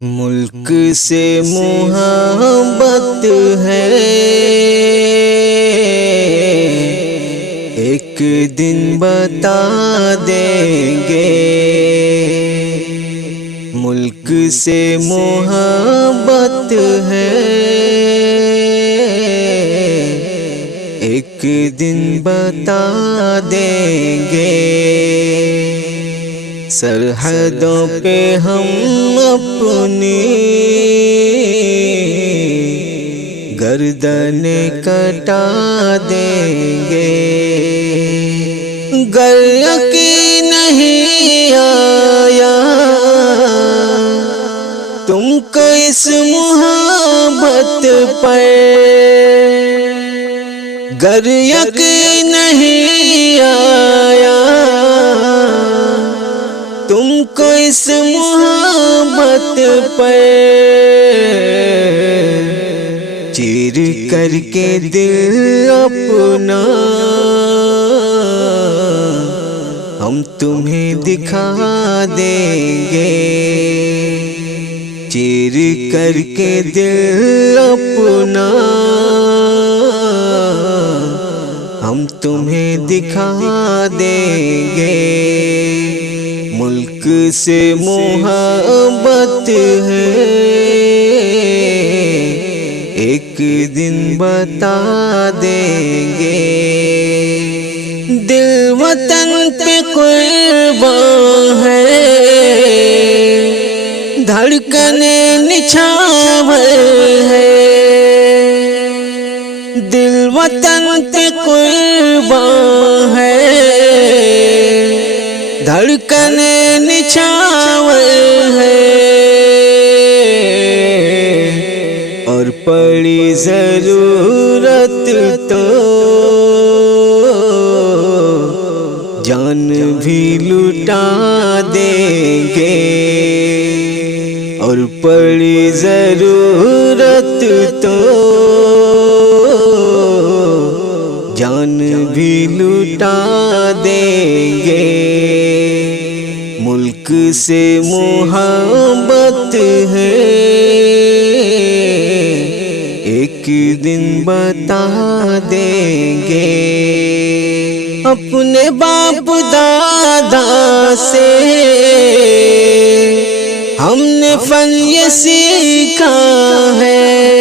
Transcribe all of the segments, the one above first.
ملک سے محبت ہے، ایک دن بتا دیں گے۔ ملک سے محبت ہے، ایک دن بتا دیں گے۔ سرحدوں پہ ہم اپنی گردنیں کٹا دیں گے۔ گر یقین نہیں آیا تم کو اس محبت پر، گر یقین نہیں آیا تم کو اس محبت پر، چیر کر کے دل اپنا ہم تمہیں دکھا دیں گے۔ چیر کر کے دل اپنا ہم تمہیں دکھا دیں گے۔ ملک سے محبت ہے، ایک دن بتا دیں گے۔ دل وطن پہ قربان ہے، دھڑکنیں نچھاور ہے۔ دل وطن پہ قربان ہے، دھڑکنیں نچھاور ہے۔ اور پڑی ضرورت تو جان بھی لٹا دیں گے۔ اور پڑی ضرورت تو جان بھی لٹا دیں گے۔ ملک سے محبت ہے، ایک دن بتا دیں گے۔ اپنے باپ دادا سے ہم نے فن یہ سیکھا ہے،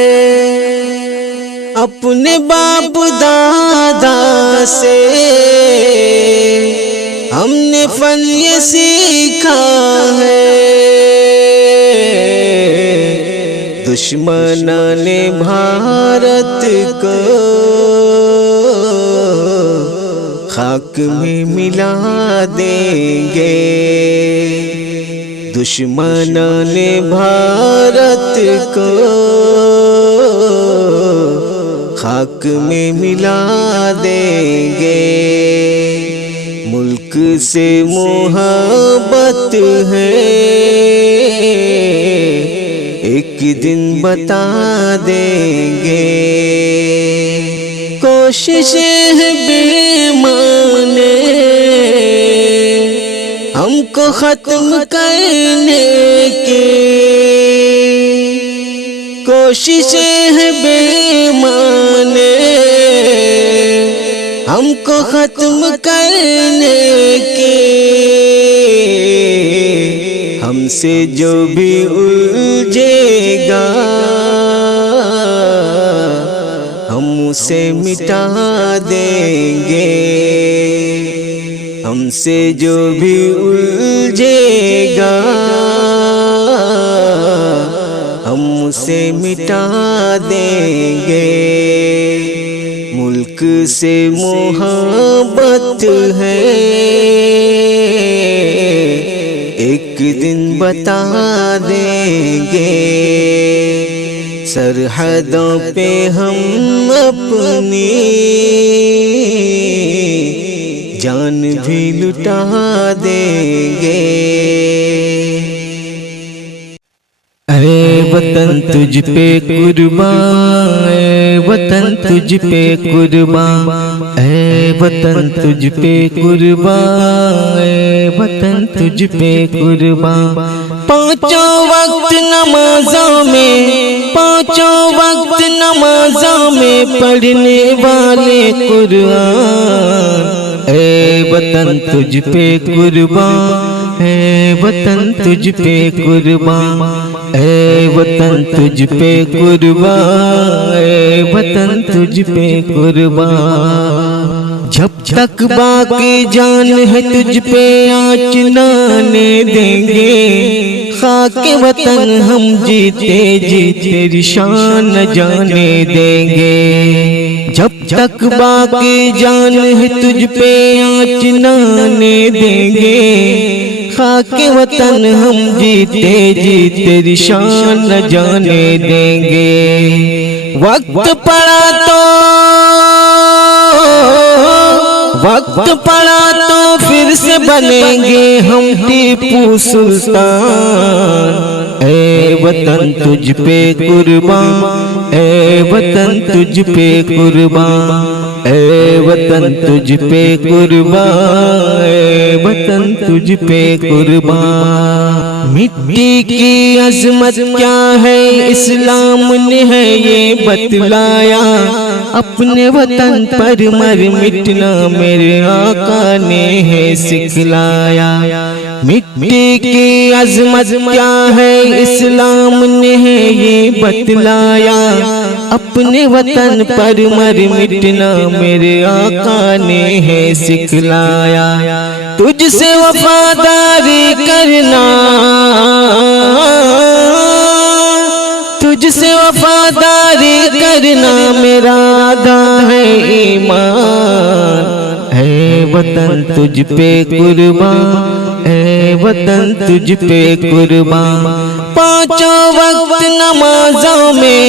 اپنے باپ دادا سے ہم نے فن یہ سیکھا ہے۔ دشمنان بھارت کو خاک میں ملا دیں گے۔ دشمنان بھارت کو خاک میں ملا دیں گے۔ ملک سے محبت ہے، ایک دن بتا دیں گے۔ کوششیں ہیں بیمانے ہم کو ختم کرنے کی، کوششیں ہیں بیمانے ہم کو ختم کرنے کی۔ ہم سے جو بھی الجھے گا ہم اسے مٹا دیں گے۔ ہم سے جو بھی الجھے گا ہم اسے مٹا دیں گے۔ ملک سے محبت ہے، ایک دن بتا دیں گے۔ سرحدوں پہ ہم اپنی جان بھی لٹا دیں گے۔ اے وطن تجھ پہ قربان، اے وطن تجھ پہ قربان، اے وطن تجھ پہ قربان، اے وطن تجھ پہ قربان۔ پانچوں وقت نمازوں میں، پانچوں وقت نمازوں میں پڑھنے والے قرآن، اے وطن تجھ پہ قربان، اے وطن تجھ پہ قربان، اے وطن تجھ پہ قربان، اے وطن تجھ پہ قربان۔ جب تک باقی جان ہے تجھ پہ آنچ نہ آنے دیں گے، خاک وطن ہم جیتے جی تیری شان نہ جانے دیں گے۔ جب تک باقی جان ہے تجھ پہ آنچ نہ آنے دیں گے، خاک وطن ہم جیتے جی تیری شان نہ جانے دیں گے۔ وقت پڑا تو پھر سے بنیں گے ہم ٹیپو سلطان، اے وطن تجھ پہ قربان، اے وطن تجھ پہ قربان، اے وطن تجھ پہ قربان، اے وطن تجھ پہ قربان۔ مٹی کی عظمت کیا ہے اسلام نے ہے یہ بتلایا، اپنے وطن پر مر مٹنا میرے آقا نے ہے سکھلایا۔ مٹی کی عظمت کیا ہے اسلام نے ہے یہ بتلایا، اپنے وطن پر مر مٹنا میرے آقا نے ہے سکھلایا۔ تجھ سے وفاداری کرنا، تجھ سے وفاداری کرنا میرا آدھا ہے ایمان، اے وطن تجھ پہ قربان، اے وطن تجھ پہ قربان۔ پانچوں وقت نمازوں میں،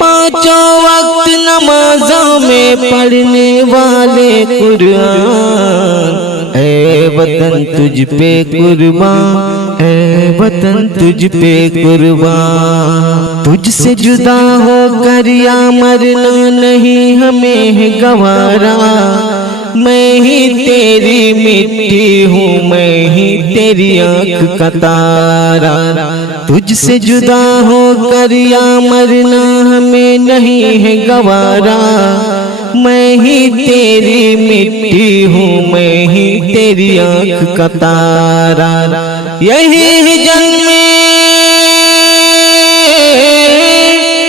پانچوں وقت نمازوں میں پڑھنے والے قرآن، اے وطن تجھ پہ قربان، اے وطن تجھ پہ قربان۔ تجھ سے جدا ہو کر یا مرنا نہیں ہمیں ہے گوارا، میں ہی تیری مٹی ہوں، میں ہی تیری آنکھ کا تارا۔ تجھ سے جدا ہو کر یا مرنا ہمیں نہیں ہے گوارا، میں ہی تیری مٹی ہوں، میں ہی تیری آنکھ کا تارا۔ یہی ہے جنم،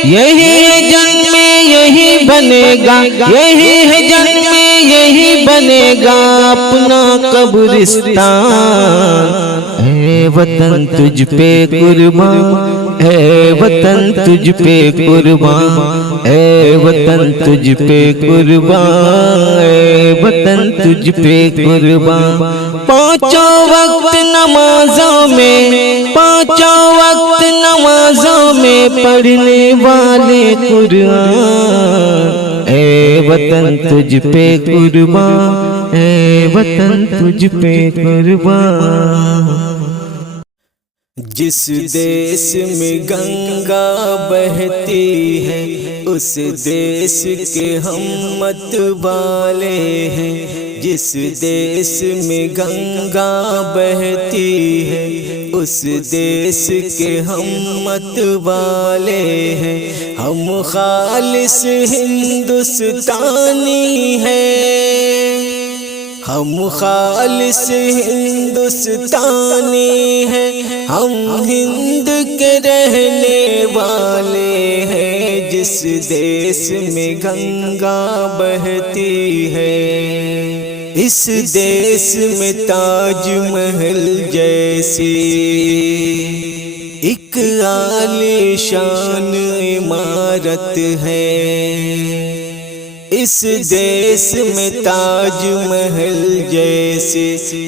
یہی ہے جنم یہی بنے گا، یہی ہے جنم یہی بنے گا اپنا قبرستان، اے وطن تجھ پہ قربان، اے وطن تجھ پہ قربان، اے وطن تجھ پہ قربان، اے وطن تجھ پہ قربان۔ پانچوں وقت نمازوں میں، پانچوں وقت نمازوں میں پڑھنے والے قرآن، اے وطن تجھ پہ قربان، اے وطن تجھ پہ قربان۔ جس دیس میں گنگا بہتی ہے اس دیس کے ہم مت والے ہیں، جس دیس میں گنگا بہتی ہے اس دیس کے ہم مت والے ہیں، ہم خالص ہندوستانی ہیں، ہم خالص ہندوستانی ہیں، ہم ہند کے رہنے والے ہیں، جس دیس میں گنگا بہتی ہے اس دیس میں تاج محل جیسی ایک عالی شان عمارت ہے، اس دیس میں تاج محل جیسے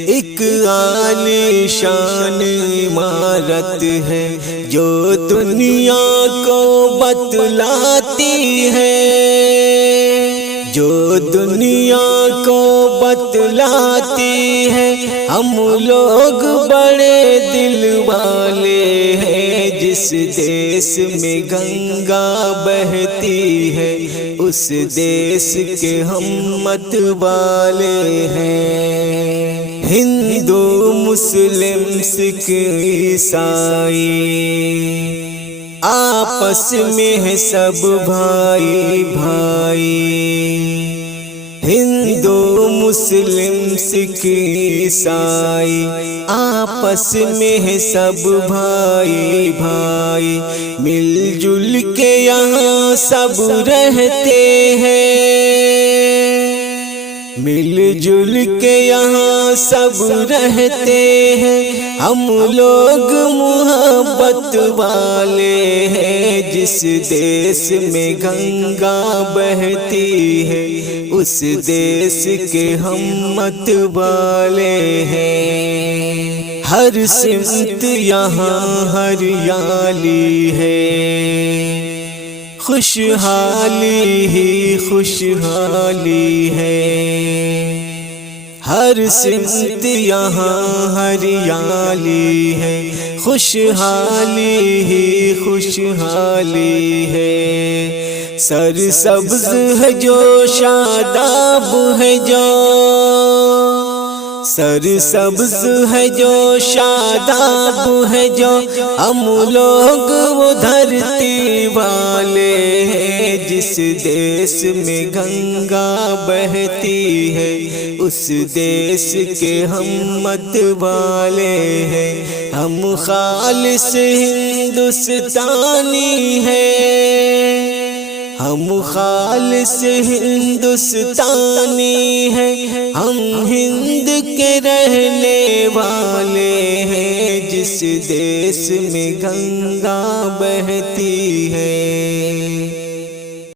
ایک عالی شان عمارت ہے، جو دنیا کو بتلاتی ہے، جو دنیا کو بتلاتی ہے، ہم لوگ بڑے دل والے ہیں، جس دیس میں گنگا بہتی ہے اس دیس کے ہم مت والے ہیں۔ ہندو مسلم سکھ عیسائی آپس میں ہے سب بھائی بھائی، ہندو مسلم سکھ عیسائی آپس میں ہے سب بھائی بھائی، مل جل کے یہاں سب رہتے ہیں، مل جل کے یہاں سب رہتے ہیں، ہم لوگ محبت والے ہیں، جس دیس میں گنگا بہتی ہے اس دیس کے ہم مت والے ہیں، ہر سمت یہاں ہریالی ہے، خوشحالی ہی خوشحالی ہے، ہر سمت یہاں ہریالی ہے، خوشحالی ہی خوشحالی ہے، سر سبز ہے جو شاداب ہے جو، سر سبز ہے جو شاداب ہے جو، ہم لوگ وہ دھرتی والے ہیں، جس دیس میں گنگا بہتی ہے اس دیس کے ہم مت والے ہیں، ہم خالص ہندوستانی ہیں، ہم خالص ہندوستانی ہیں، ہم ہند کے رہنے والے ہیں، جس دیس میں گنگا بہتی ہے